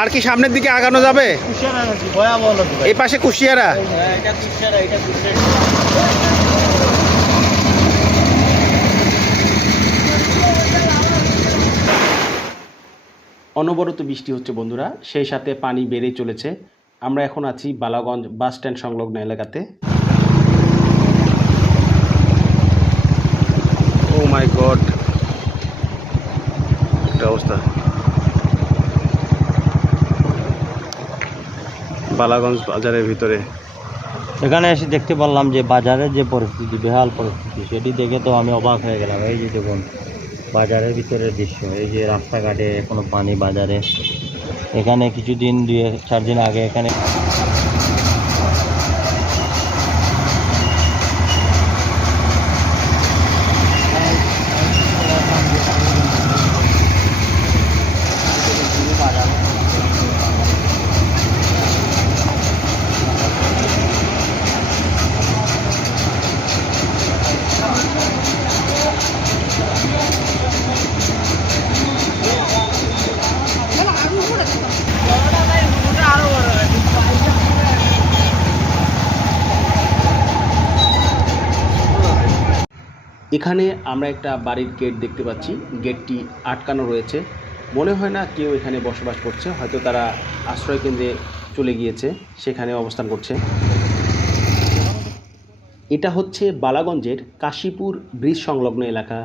আর কি সামনের দিকে আগানো যাবে? এই পাশে কুশিয়ারা। হ্যাঁ, এটা কুশিয়ারা এটা কুশিয়ারা। অনবরত বৃষ্টি হচ্ছে বন্ধুরা। সেই সাথে পানি বেড়েই চলেছে। আমরা এখন আছি বালাগঞ্জ বাস স্ট্যান্ড সংলগ্ন এলাকাতে। ও মাই গড অবস্থা। বালাগঞ্জ বাজারের ভিতরে। এখানে এসে দেখতে পারলাম যে বাজারের যে পরিস্থিতি, বেহাল পরিস্থিতি, সেটি দেখে তো আমি অবাক হয়ে গেলাম। এই যে দেখুন, বাজারের ভিতরের দৃশ্য, এই যে রাস্তাঘাটে কোনো পানি বাজারে। এখানে কিছুদিন দুই, চার দিন আগে এখানে এখানে আমরা একটা বাড়ির গেট দেখতে পাচ্ছি। গেটটি আটকানো রয়েছে। মনে হয় না কেউ এখানে বসবাস করছে। হয়তো তারা আশ্রয় কেন্দ্রে চলে গিয়েছে, সেখানে অবস্থান করছে। এটা হচ্ছে বালাগঞ্জের কাশীপুর ব্রিজ সংলগ্ন এলাকা।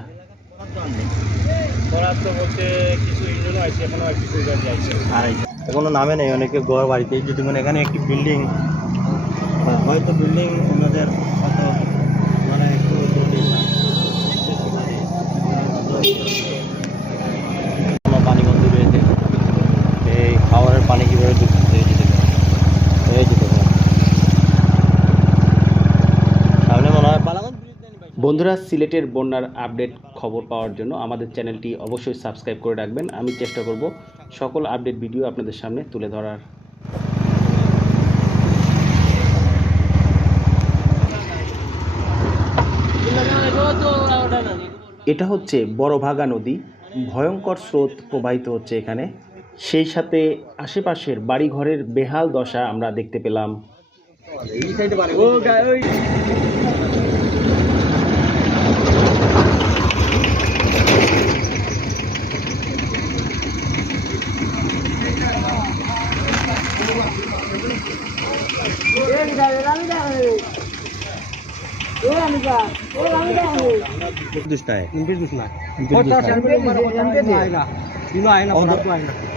এখনও নামে নেই, অনেকে ঘর বাড়িতে এই যে দেখুন এখানে একটি বিল্ডিং হয়তো বিল্ডিং ওনাদের মানে একটু জটিল না। কোনো পানি বন্ধ রয়েছে এই খাবারের পানি কীভাবে ঢুকছে এই যে দেখুন এই যে দেখুন সামনে মনে হয় বালাগঞ্জ ব্রিজ জানি ভাই বন্ধুরা, সিলেটের বন্যার আপডেট খবর পাওয়ার জন্য আমাদের চ্যানেলটি অবশ্যই সাবস্ক্রাইব করে রাখবেন। আমি চেষ্টা করব সকল আপডেট ভিডিও আপনাদের সামনে তুলে ধরার। এটা হচ্ছে বড়ভাগা নদী। ভয়ঙ্কর স্রোত প্রবাহিত হচ্ছে এখানে। সেই সাথে আশেপাশের বাড়িঘরের বেহাল দশা আমরা দেখতে পেলাম।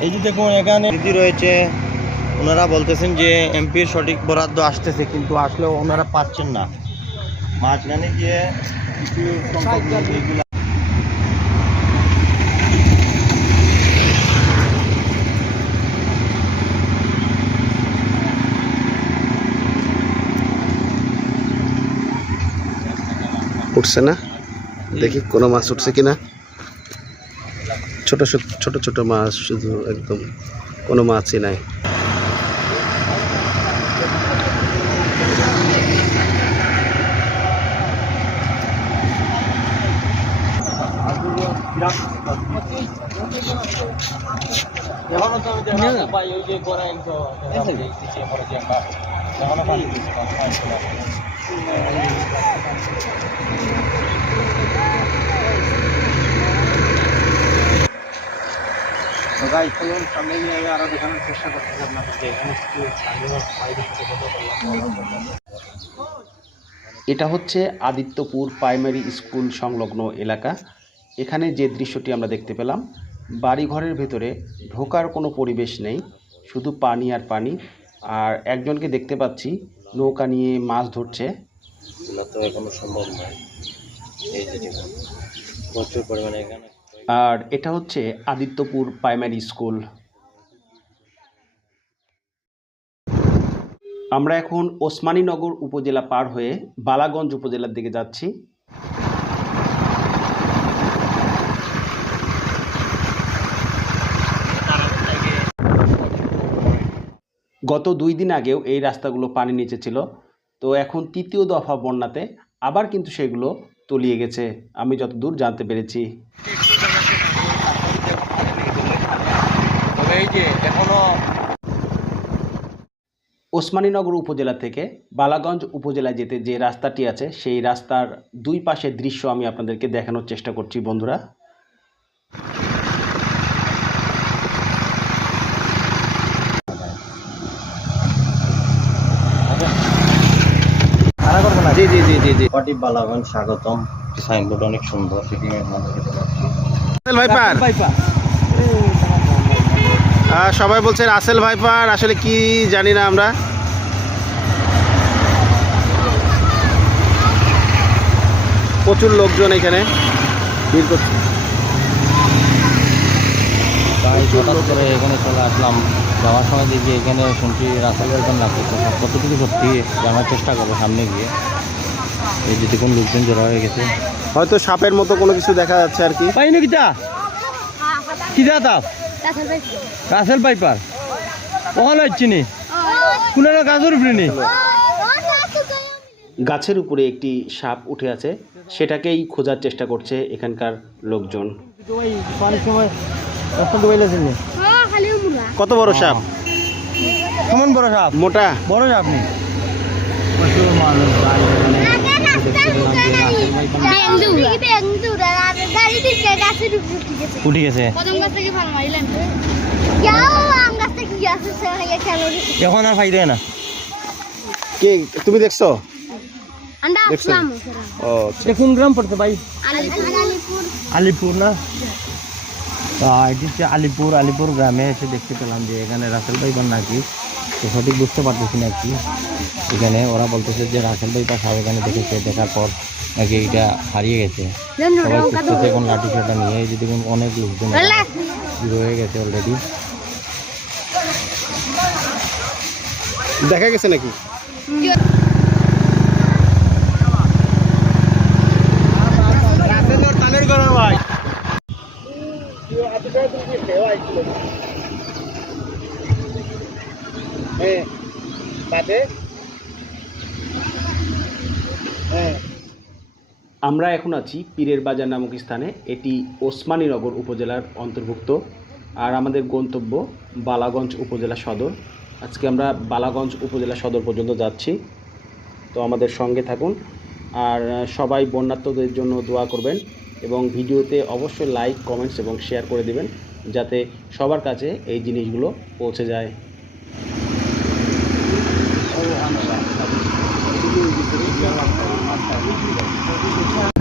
এই যে দেখুন, এখানে রয়েছে ওনারা বলতেছেন যে এমপির সঠিক বরাদ্দ আসতেছে কিন্তু আসলেও ওনারা পাচ্ছেন না মাঝখানে গিয়ে উঠছে না? দেখি কোনো মাছ উঠছে কিনা। ছোট ছোট ছোট মাছ শুধু একদম কোনো মাছই নাই। ওই যে এটা হচ্ছে আদিত্যপুর প্রাইমারি স্কুল সংলগ্ন এলাকা। এখানে যে দৃশ্যটি আমরা দেখতে পেলাম, বাড়িঘরের ভেতরে ঢোকার কোনো পরিবেশ নেই, শুধু পানি আর পানি। আর একজনকে দেখতে পাচ্ছি নৌকা নিয়ে মাছ ধরছে। এগুলো তো এখনও সম্ভব নয়। এই যে প্রচুর পরিমাণে এখানে আর এটা হচ্ছে আদিত্যপুর প্রাইমারি স্কুল। আমরা এখন ওসমানীনগর উপজেলা পার হয়ে বালাগঞ্জ উপজেলার দিকে যাচ্ছি। গত দুই দিন আগেও এই রাস্তাগুলো পানি নিচে ছিল। তো এখন তৃতীয় দফা বন্যাতে আবার কিন্তু সেগুলো তলিয়ে গেছে। আমি যতদূর জানতে পেরেছি। ওসমানীনগর উপজেলা থেকে বালাগঞ্জ উপজেলায় যেতে যে রাস্তাটি আছে সেই রাস্তার দুই পাশের দৃশ্য আমি আপনাদেরকে দেখানোর চেষ্টা করছি বন্ধুরা খারাপ করব না জি জি। জি জি জি পাটি বালাগঞ্জ স্বাগতম সাইনবোর্ড অনেক সুন্দর সেটি ভাইপার। সবাই বলছে রাসেল ভাইপার আসলে কি জানি না আমরা। প্রচুর লোকজন এখানে ভিড় করছে। তাই হঠাৎ করে এখানে চলে আসলাম। যাওয়ার সময় দেখি এখানে শুনছি লাগতেছে কতটুকু সত্যি জানার চেষ্টা করব সামনে গিয়ে। এই যে দেখুন লোকজন জড়ো হয়ে গেছে। হয়তো সাপের মতো কোনো কিছু দেখা যাচ্ছে আর কি। পাইনি কিতা কিতা তাপ রাসেল পাইপার। ওখানে হচ্ছে নি? কোনো গাছের উপরে নি? গাছের উপরে একটি সাপ উঠে আছে সেটাকেই খোঁজার চেষ্টা করছে এখানকার লোকজন। কত বড় সাপ? কেমন বড় সাপ? মোটা। বড় সাপ নি? উঠে গেছে। এখন আর ফাইদে না। কে? তুমি দেখছ? দেখছ? কোন গ্রাম পড়ছে ভাই? আলিপুর। না? এটি হচ্ছে আলিপুর আলিপুর গ্রামে এসে দেখতে পেলাম যে এখানে রাসেল ভাইপার নাকি সঠিক বুঝতে পারতেছি না কি। এখানে ওরা বলতেছে যে রাসেল ভাইপার সাহেব এখানে দেখেছে দেখার পর নাকি এটা হারিয়ে গেছে। সবাই খুঁজতেছে এখন লাঠি ফাটা নিয়ে এই যে দেখুন অনেক লোকজন রয়ে গেছে অলরেডি দেখা গেছে নাকি? আমরা এখন আছি পীরের বাজার নামক স্থানে। এটি ওসমানীনগর উপজেলার অন্তর্ভুক্ত। আর আমাদের গন্তব্য বালাগঞ্জ উপজেলা সদর। আজকে আমরা বালাগঞ্জ উপজেলা সদর পর্যন্ত যাচ্ছি। তো আমাদের সঙ্গে থাকুন। আর সবাই বন্যাত্মদের জন্য দোয়া করবেন এবং ভিডিওতে অবশ্যই লাইক, কমেন্টস এবং শেয়ার করে দিবেন যাতে সবার কাছে এই জিনিসগুলো পৌঁছে যায়। 对。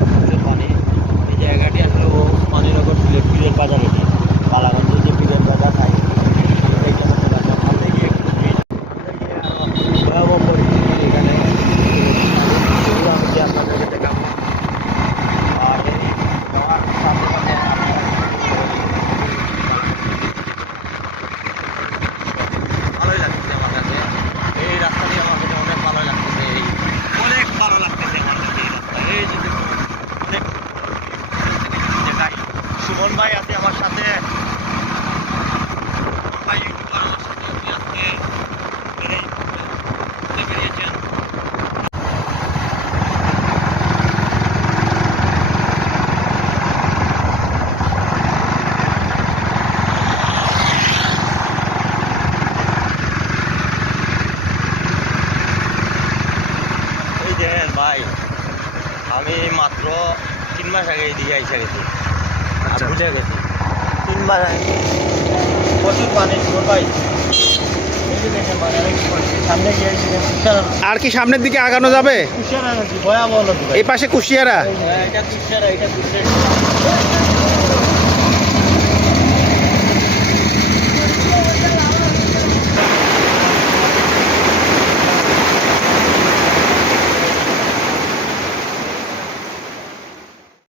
ভাই আমি মাত্র তিন মাস আগে এদিকে এসে গেছি। আচ্ছা। বুঝে গেছি। তিন মাস আগে। প্রচুর পানি ছিল ভাই। আর কি সামনের দিকে আগানো যাবে। এই পাশে কুশিয়ারা। হ্যাঁ, কুশিয়ারা।